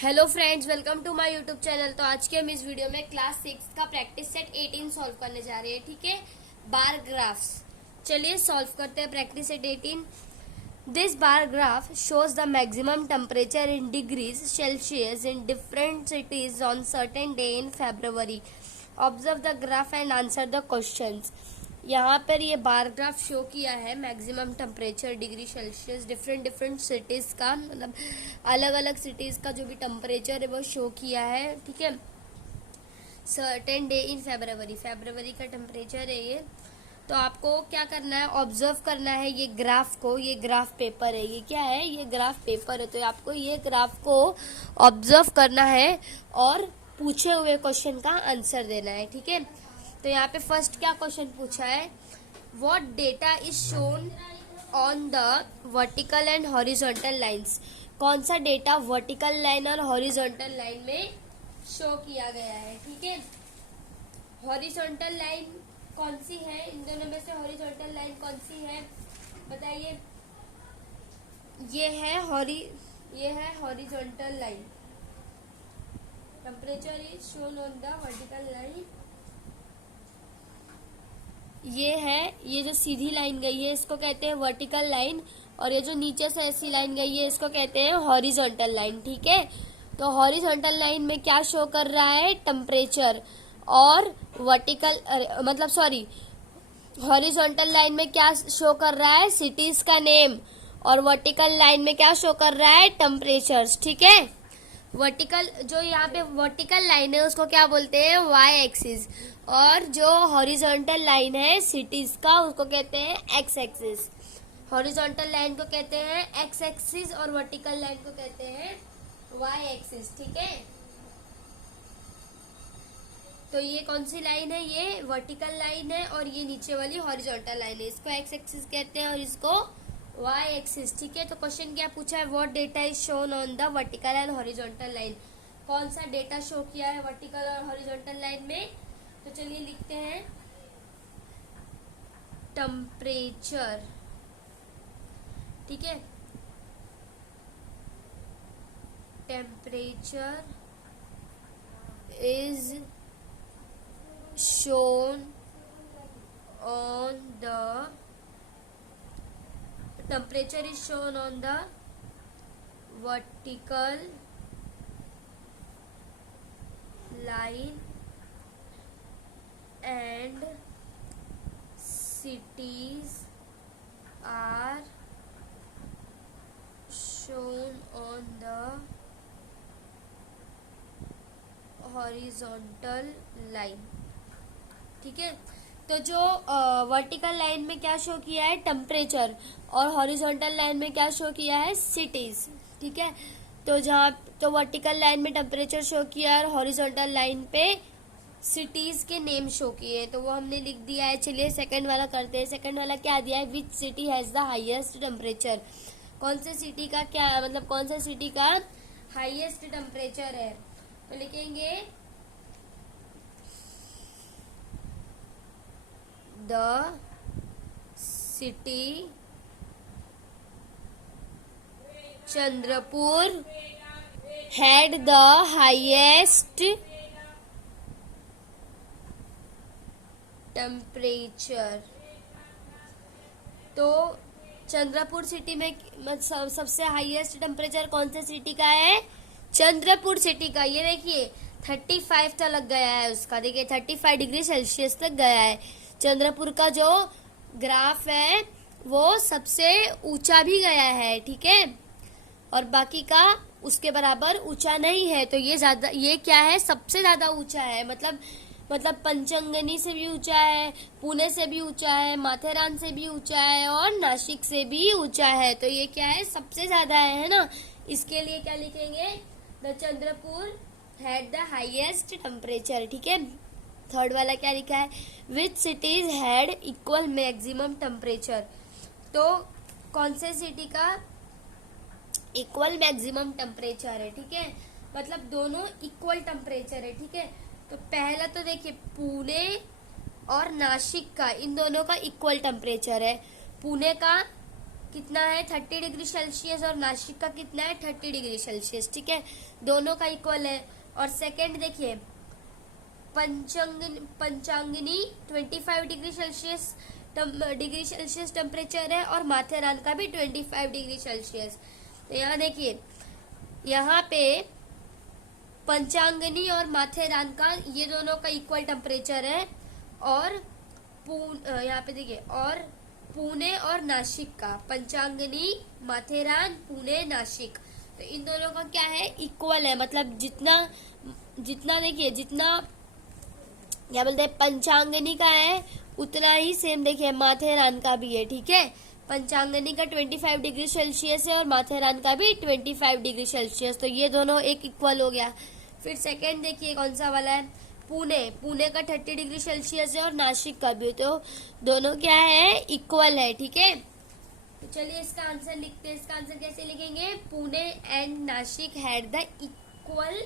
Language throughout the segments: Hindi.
Hello friends, welcome to my YouTube channel. तो आज के हम इस वीडियो में क्लास 6 का प्रैक्टिस सेट 18 सॉल्व करने जा रहे हैं। ठीक है, बार ग्राफ्स। चलिए सॉल्व करते हैं practice set 18। This bar graph shows the maximum temperature in degrees Celsius in different CTs on certain day in February. Observe the graph and answer the questions. यहाँ पर ये बार ग्राफ शो किया है maximum temperature degree Celsius different cities का, मतलब अलग अलग सिटीज का जो भी टेम्परेचर है वो शो किया है। ठीक है, सर्टेन डे इन फरवरी का टेम्परेचर है ये। तो आपको क्या करना है, ऑब्जर्व करना है ये ग्राफ को। ये ग्राफ पेपर है, ये क्या है, ये ग्राफ पेपर है। तो आपको ये ग्राफ को ऑब्जर्व करना है और पूछे हुए क्वेश्चन का आंसर देना है। ठीक है, तो यहाँ पे फर्स्ट क्या क्वेश्चन पूछा है, what data is shown on the vertical and horizontal lines. कौन सा डेटा वर्टिकल लाइन और हॉरिजॉन्टल लाइन में शो किया गया है। ठीक है, हॉरिजॉन्टल लाइन कौन सी है, इन दोनों में से हॉरिजॉन्टल लाइन कौन सी है बताइए। ये है horizontal line. Temperature is shown on the vertical line. ये जो सीधी लाइन गई है इसको कहते हैं वर्टिकल लाइन, और ये जो नीचे से ऐसी लाइन गई है इसको कहते हैं हॉरिजॉन्टल लाइन। ठीक है, तो हॉरिजॉन्टल लाइन में क्या शो कर रहा है, टेम्परेचर, और हॉरिजॉन्टल लाइन में क्या शो कर रहा है, सिटीज का नेम, और वर्टिकल लाइन में क्या शो कर रहा है, टेम्परेचर्स। ठीक है, जो यहाँ पे वर्टिकल लाइन है उसको क्या बोलते हैं, वाई एक्सिस, और जो हॉरिजॉन्टल लाइन है सिटीज का उसको कहते हैं एक्स एक्सिस। हॉरिजॉन्टल लाइन को कहते हैं एक्स एक्सिस और वर्टिकल लाइन को कहते हैं वाई एक्सिस। ठीक है, तो ये कौन सी लाइन है, ये वर्टिकल लाइन है, और ये नीचे वाली हॉरिजॉन्टल लाइन है। इसको एक्स एक्सिस कहते हैं और इसको वाई एक्सिस। ठीक है, तो क्वेश्चन क्या पूछा है, what data is shown on the vertical and horizontal line. कौन सा डेटा शो किया है वर्टिकल और हॉरिजॉन्टल लाइन में। तो चलिए लिखते हैं टेम्परेचर। ठीक है, temperature is shown on the vertical line and cities are shown on the horizontal line. ठीक है, तो जो वर्टिकल लाइन में क्या शो किया है, टेम्परेचर, और हॉरिजॉन्टल लाइन में क्या शो किया है, सिटीज। ठीक है, तो वर्टिकल लाइन में टेम्परेचर शो किया और हॉरिजॉन्टल लाइन पे सिटीज के नेम शो किए, तो वो हमने लिख दिया है। चलिए सेकंड वाला करते हैं। सेकंड वाला क्या दिया है, which city has the highest temperature. कौन से सिटी का क्या, मतलब कौन सा सिटी का हाईएस्ट टेम्परेचर है। तो लिखेंगे the city Chandrapur had the highest temperature। तो चंद्रपुर सिटी में सबसे हाईएस्ट टेम्परेचर कौन से सिटी का है, चंद्रपुर सिटी का। ये देखिए 35 तक लग गया है उसका, देखिए 35 डिग्री सेल्सियस तक गया है। चंद्रपुर का जो ग्राफ है वो सबसे ऊंचा भी गया है। ठीक है, और बाकी का उसके बराबर ऊंचा नहीं है। तो ये क्या है, सबसे ज्यादा ऊंचा है। मतलब पंचंगनी से भी ऊंचा है, पुणे से भी ऊंचा है, माथेरान से भी ऊंचा है, और नासिक से भी ऊंचा है। तो ये क्या है, सबसे ज्यादा है ना। इसके लिए क्या लिखेंगे, the Chandrapur had the highest temperature. ठीक है, थर्ड वाला क्या लिखा है, विच cities had equal maximum temperature. तो कौन से सिटी का इक्वल मैक्सिमम टेम्परेचर है। ठीक है, मतलब दोनों इक्वल टेम्परेचर है। ठीक है, तो पहला तो देखिए पुणे और नासिक का, इन दोनों का इक्वल टेम्परेचर है। पुणे का कितना है 30 डिग्री सेल्सियस और नासिक का कितना है 30 डिग्री सेल्सियस, ठीक है, दोनों का इक्वल है। और सेकंड देखिए पंचांगिनी 25 डिग्री सेल्सियस टेम्परेचर है और माथेरान का भी 25 डिग्री सेल्सियस। तो यहाँ देखिए यहाँ पे पंचांगनी और माथेरान का ये दोनों का इक्वल टेम्परेचर है, और यहाँ पे देखिए और पुणे और नासिक का, पंचांगनी माथेरान पुणे नासिक, तो इन दोनों का क्या है इक्वल है। मतलब जितना देखिए जितना क्या बोलते हैं पंचांगनी का है उतना ही सेम देखिए माथेरान का भी है, ठीक है। पंचांगनी का 25 डिग्री सेल्सियस है और माथेरान का भी 25 डिग्री सेल्सियस, तो ये दोनों एक इक्वल हो गया। फिर सेकंड देखिए कौन सा वाला है, पुणे का 30 डिग्री सेल्सियस है और नासिक का भी, तो दोनों क्या है इक्वल है, ठीक है। तो चलिए इसका आंसर लिखते हैं। इसका आंसर कैसे लिखेंगे, Pune and Nashik had the equal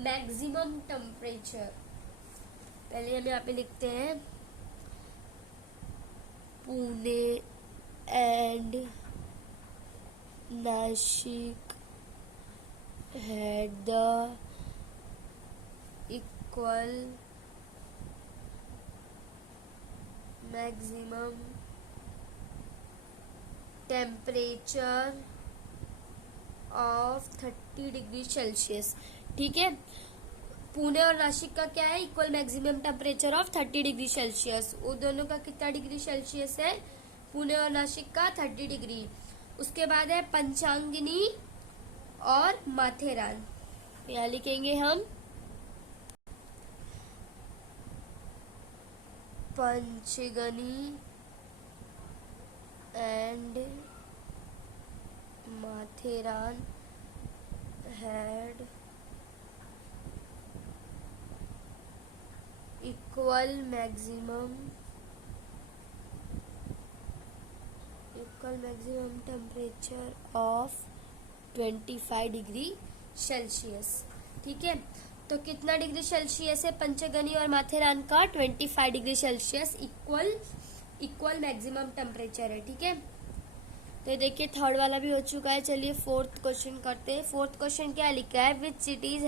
maximum temperature. पहले हम यहाँ पे लिखते हैं Pune and Nashik had the equal maximum temperature of 30 degree Celsius, ठीक है। पुणे और नासिक का क्या है equal maximum temperature of 30 degree Celsius. वो दोनों का कितना डिग्री सेल्सियस है, पुणे और नासिक का 30 डिग्री। उसके बाद है पंचांगिनी और माथेरान, यहाँ लिखेंगे हम Panchgani and Matheran had equal maximum temperature of 25 degree Celsius, ठीक है। तो कितना डिग्री सेल्सियस है पंचगनी और माथेरान का 25 degree Celsius equal maximum temperature है, ठीक है। तो देखिए थर्ड वाला भी हो चुका है। चलिए फोर्थ क्वेश्चन करते हैं। फोर्थ क्वेश्चन क्या लिखा है, विच cities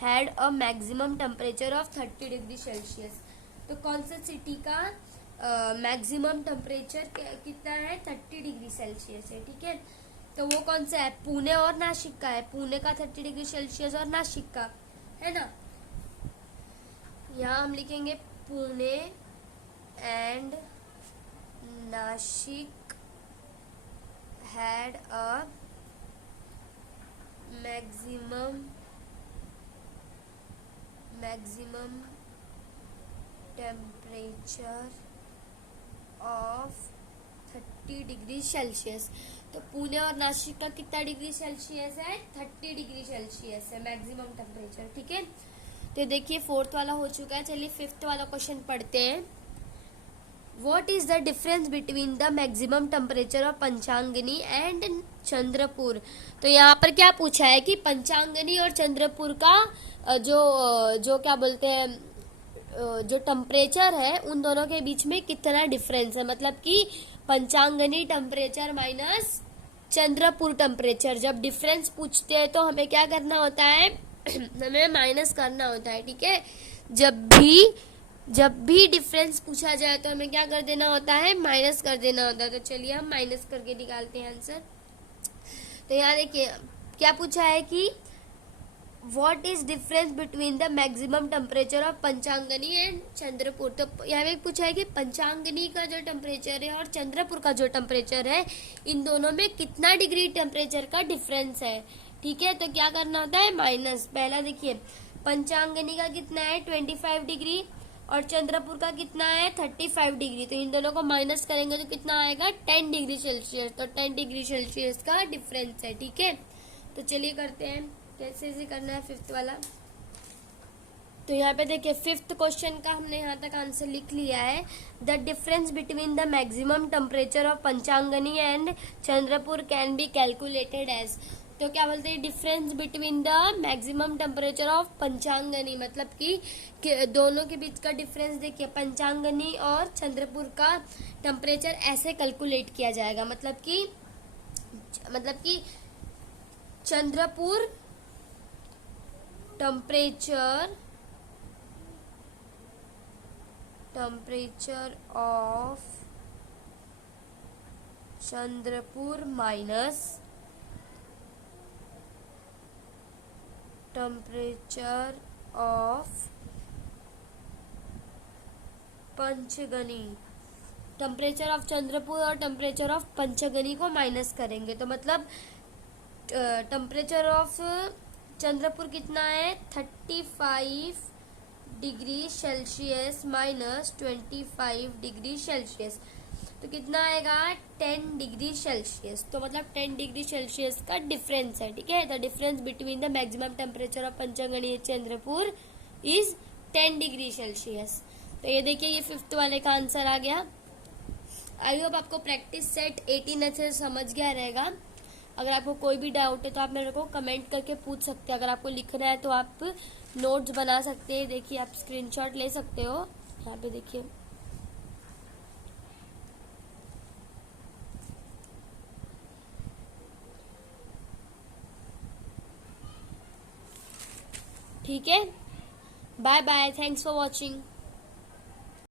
had a maximum temperature of 30 degree Celsius. तो कौन सा सिटी का मैक्सिमम टेम्परेचर कितना है 30 डिग्री सेल्सियस है, ठीक है। तो वो कौन सा है, पुणे और नासिक का है। पुणे का 30 डिग्री सेल्सियस और नासिक का है ना। यहाँ हम लिखेंगे Pune and Nashik had a maximum temperature of 30 degree Celsius. तो पुणे और नासिक का कितना डिग्री सेल्सियस है 30 डिग्री सेल्सियस है मैक्सिमम टेम्परेचर, ठीक है। तो देखिए फोर्थ वाला हो चुका है। चलिए फिफ्थ वाला क्वेश्चन पढ़ते हैं। What is the difference between the maximum temperature of Panchgani and Chandrapur. तो यहाँ पर क्या पूछा है कि पंचांगनी और चंद्रपुर का जो क्या बोलते हैं जो टेम्परेचर है उन दोनों के बीच में कितना डिफरेंस है। मतलब कि पंचांगनी टेम्परेचर माइनस चंद्रपुर टेम्परेचर, जब डिफरेंस पूछते हैं तो हमें क्या करना होता है हमें माइनस करना होता है, ठीक है। जब भी डिफरेंस पूछा जाए तो हमें क्या कर देना होता है, माइनस कर देना होता है। तो चलिए हम माइनस करके निकालते हैं आंसर। तो यहाँ देखिए क्या पूछा है कि what is difference between the maximum temperature of Panchgani and Chandrapur. तो यहाँ पे पूछा है कि पंचांगनी का जो टेम्परेचर है और चंद्रपुर का जो टेम्परेचर है इन दोनों में कितना डिग्री टेम्परेचर का डिफरेंस है, ठीक है। तो क्या करना होता है, माइनस। पहला देखिए पंचांगनी का कितना है 25 डिग्री और चंद्रपुर का कितना है 35 डिग्री। तो इन दोनों को माइनस करेंगे तो कितना आएगा 10 डिग्री सेल्सियस। तो 10 डिग्री सेल्सियस का डिफरेंस है, ठीक है। तो चलिए करते हैं कैसे से करना है फिफ्थ वाला। तो यहाँ पे देखिए फिफ्थ क्वेश्चन का हमने यहाँ तक आंसर लिख लिया है। The difference between the maximum temperature of Panchgani and Chandrapur can be calculated as. तो क्या बोलते हैं, difference between the maximum temperature of Panchgani, मतलब कि दोनों के बीच का डिफरेंस देखिए, पंचांगनी और चंद्रपुर का टेम्परेचर ऐसे कैलकुलेट किया जाएगा। मतलब कि Chandrapur temperature of Chandrapur minus temperature of Panchgani, temperature of Chandrapur और टेम्परेचर ऑफ पंचगनी को माइनस करेंगे। तो मतलब टेम्परेचर ऑफ चंद्रपुर कितना है, 35 degree Celsius minus 25 degree Celsius, तो कितना आएगा, 10 डिग्री सेल्सियस। तो मतलब 10 डिग्री सेल्सियस का डिफरेंस है, ठीक है। The difference between the maximum temperature of Panchgani Chandrapur is 10 degree Celsius. तो ये देखिए, ये 5th वाले का आंसर आ गया। आई होप आपको प्रैक्टिस सेट 18 अच्छे से समझ गया रहेगा। अगर आपको कोई भी डाउट है तो आप मेरे को कमेंट करके पूछ सकते हैं। अगर आपको लिखना है तो आप नोट्स बना सकते हैं। देखिए, आप स्क्रीनशॉट ले सकते हो, यहाँ पे देखिए। ठीक है, bye bye, thanks for watching.